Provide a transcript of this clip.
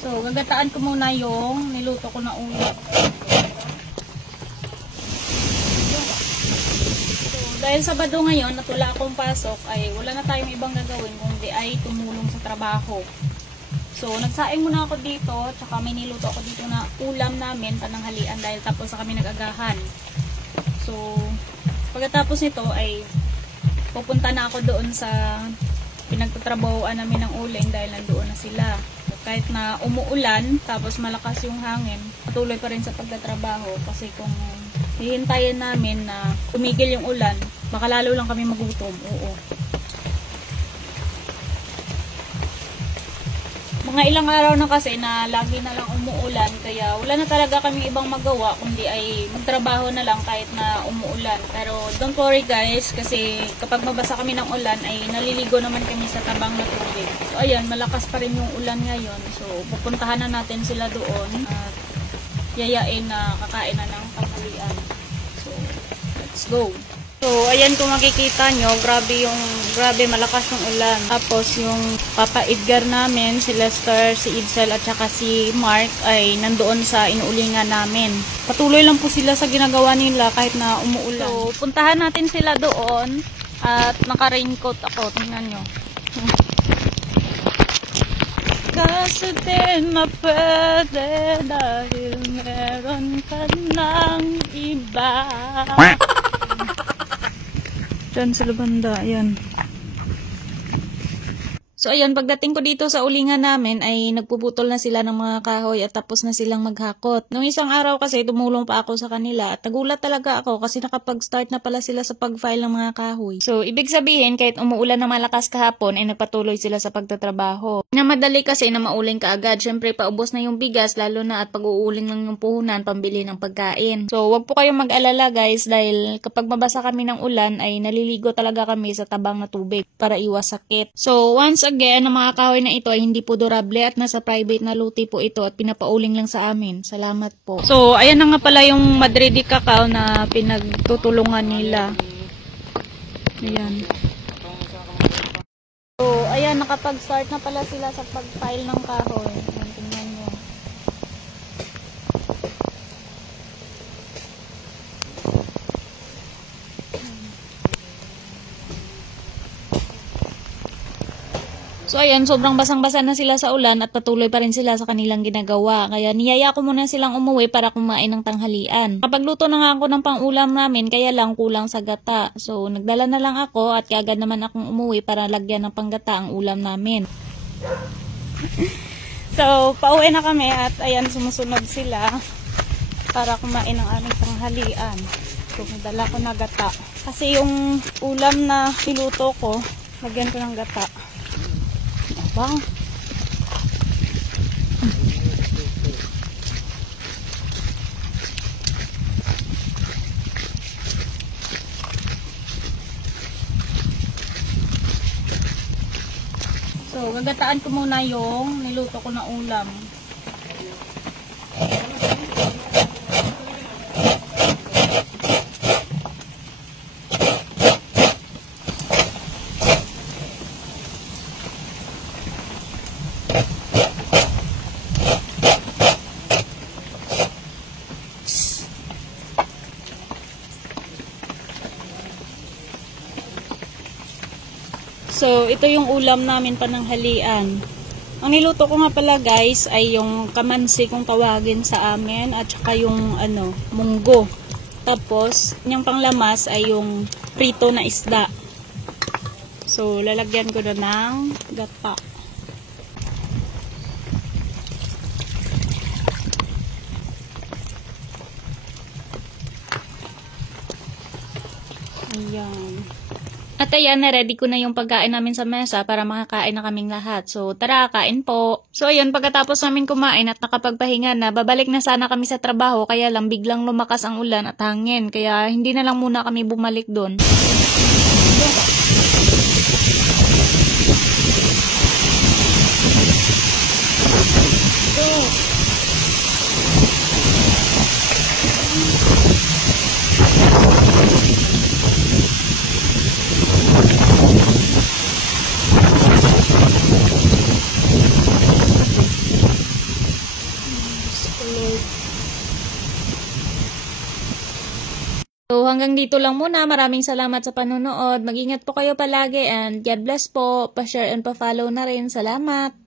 So, gagataan ko muna yung niluto ko na ulam. So, dahil Sabado ngayon, at wala akong pasok, ay wala na tayong ibang gagawin kundi ay tumulong sa trabaho. So, nagsaing muna ako dito, tsaka may niluto ako dito na ulam namin, pananghalian, dahil tapos na kami nag-agahan. So, pagkatapos nito ay pupunta na ako doon sa pinagtatrabahoan namin ng uling dahil nandoon na sila. So, kahit na umuulan, tapos malakas yung hangin, patuloy pa rin sa pagtatrabaho kasi kung hihintayin namin na tumigil yung ulan, baka lalo lang kami magutom. Oo. Mga ilang araw na kasi na lagi na lang umuulan, kaya wala na talaga kami ibang magawa kundi ay magtrabaho na lang kahit na umuulan. Pero don't worry guys, kasi kapag mabasa kami ng ulan ay naliligo naman kami sa tabang na tubig. So ayan, malakas pa rin yung ulan ngayon. So pupuntahan na natin sila doon at yayain na kakain na ng tanghalian. So let's go. So, ayan kung makikita nyo, grabe malakas yung ulan. Tapos, yung Papa Edgar namin, si Lester, si Idsel, at saka si Mark, ay nandoon sa inuulingan namin. Patuloy lang po sila sa ginagawa nila kahit na umuulan. So, puntahan natin sila doon at naka-raincoat ako. Tingnan nyo. Kasi din na pwede dahil meron ka ng iba. Diyan sa labanda, ayan. So, ayan, pagdating ko dito sa ulingan namin ay nagpuputol na sila ng mga kahoy at tapos na silang maghakot. Nung isang araw kasi, tumulong pa ako sa kanila at nagulat talaga ako kasi nakapag-start na pala sila sa pag-file ng mga kahoy. So, ibig sabihin, kahit umuulan na malakas kahapon, ay nagpatuloy sila sa pagtatrabaho. Na madali kasi na mauling kaagad. Siyempre, paubos na yung bigas, lalo na at pag-uuling lang yung puhunan, pambili ng pagkain. So, wag po kayong mag-alala guys dahil kapag mabasa kami ng ulan ay naliligo talaga kami sa tabang na tubig para iwas sakit. So, once again, ang mga kahoy na ito ay hindi po durable at nasa private na luti po ito at pinapauling lang sa amin. Salamat po. So, ayan na nga pala yung Madridi Cacao na pinagtutulungan nila. Ayan. So, ayan, nakapag-start na pala sila sa pag-file ng kahoy. Ayan, tingnan nyo. So ayan, sobrang basang-basa na sila sa ulan at patuloy pa rin sila sa kanilang ginagawa. Kaya niyaya ko muna silang umuwi para kumain ng tanghalian. Kapagluto na nga ako ng pang-ulam namin, kaya lang kulang sa gata. So nagdala na lang ako at kagad naman akong umuwi para lagyan ng panggata ang ulam namin. So pauwi na kami at ayan, sumusunod sila para kumain ng aming tanghalian. So nagdala ko na gata. Kasi yung ulam na niluto ko, lagyan ko ng gata. Bang. So, gagataan ko muna yung niluto ko na ulam. So, ito yung ulam namin pananghalian. Ang niluto ko nga pala guys ay yung kamansi kung tawagin sa amin at saka yung munggo. Tapos, yung panglamas ay yung prito na isda. So, lalagyan ko na ng gata. Ayan. At ayan, na-ready ko na yung pagkain namin sa mesa para makakain na kaming lahat. So, tara, kain po. So, ayun, pagkatapos namin kumain at nakapagpahinga na, babalik na sana kami sa trabaho, kaya lang biglang lumakas ang ulan at hangin. Kaya, hindi na lang muna kami bumalik doon. So hanggang dito lang muna. Maraming salamat sa panonood. Mag-ingat po kayo palagi and God bless po. Pa-share and pa-follow na rin. Salamat.